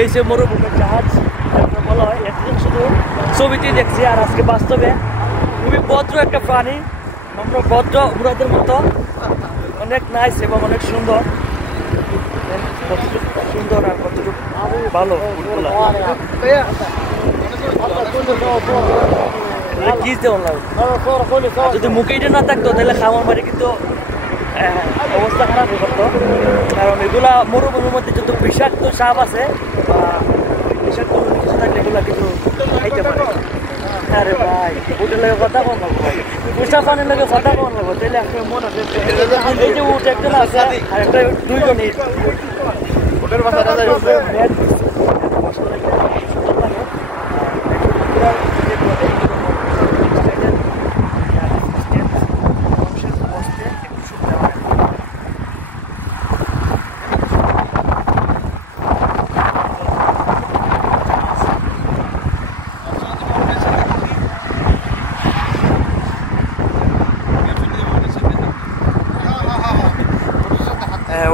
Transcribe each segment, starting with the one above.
এই যে মরুভূমির জাহাজ বলা হয়, এতদিন শুধু ছবিতেই দেখছি, আর আজকে বাস্তবে খুবই ভদ্র একটা প্রাণী, নম্র ভদ্র উড়াদের মতো, অনেক নাইস এবং অনেক সুন্দর। কতটুকু সুন্দর আর কতটুকু ভালো ফুলগুলা কি দেওয়া লাগবে। যদি মুখেইটা না থাকতো তাহলে খাওয়ার বাড়ি কিন্তু অবস্থা খারাপ হয়ে করতো, কারণ এগুলা মরুভূমির মধ্যে যত বিষাক্ত সাপ আছে বা বিষাক্ত কিছু থাকলে এগুলা কিন্তু খাইতে পারে। আরে ভাই উটের লাগে কথা কম লাগবো, পুষা পানির লাগে কথা কম লাগবো, তাহলে একটা মন আছে এই যে উঠ একজন আছে আর একটা দুইজনই উটের বাসাটা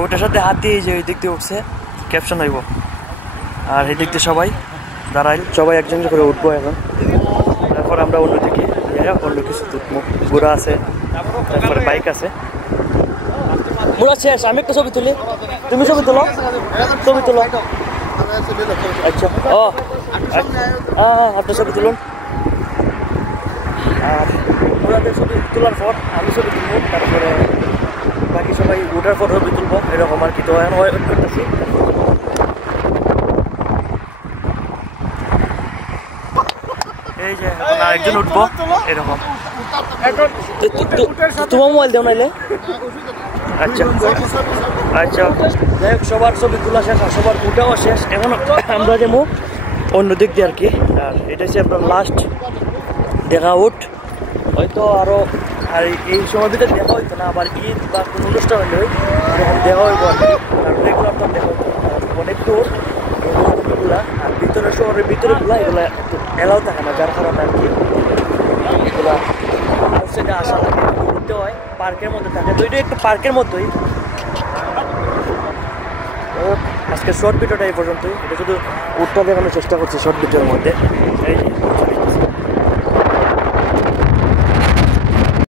ওটার সাথে হাত দিয়ে যে ওই দিক দিয়ে উঠছে ক্যাপশন হইব, আর এই দিক দিয়ে সবাই দাঁড়াইল, সবাই একজন করে উঠবো এখন। তারপর আমরা অন্যদিকে অন্য কিছু উঠবো, ঘোড়া আছে, তারপরে বাইক আছে। ঘোড়া শেষ, আমি একটা ছবি তুলি, তুমি ছবি তুলো, ছবি তুলো। আচ্ছা ও আপনার ছবি তুলুন, আর ঘোড়াদের ছবি তোলার পর আমি ছবি তুলবো, তারপরে বাকি সবাই উঠার পর ছবি তুলবো, এরকম আর কি। তো এখন ওয়েট করতেছি। এই যে এখন আরেকজন উঠবো এরকম। তোমার মোবাইল দেও নাইলে? আচ্ছা আচ্ছা, যাই হোক সবার ছবি তোলা শেষ আর সবার উঠাও শেষ। এখন আমরা যাবো অন্য দিক দিয়ে আর কি। আর এটা হচ্ছে আপনার লাস্ট দেখা উঠ, হয়তো আরও আর এই সময় ভিতরে দেখা হইতো না, আবার ঈদ বা কোনো অনুষ্ঠান হলে এরকম দেখা হইব আর কি। আর রেগুলার তো দেখা হইতো অনেক দূর এগুলা, আর ভিতরে শহরের ভিতরেগুলা এগুলা একটু এলাও থাকে না, যার কারণে আর কি এগুলা আউটসাইডে আসা লাগে, ঘুরতে হয়, পার্কের মধ্যে থাকে। তো এটা একটু পার্কের মতোই। আজকে শর্ট ভিডিওটা এই পর্যন্তই, এটা শুধু উঠটা দেখানোর চেষ্টা করছি শর্ট ভিডিওর মধ্যে। এই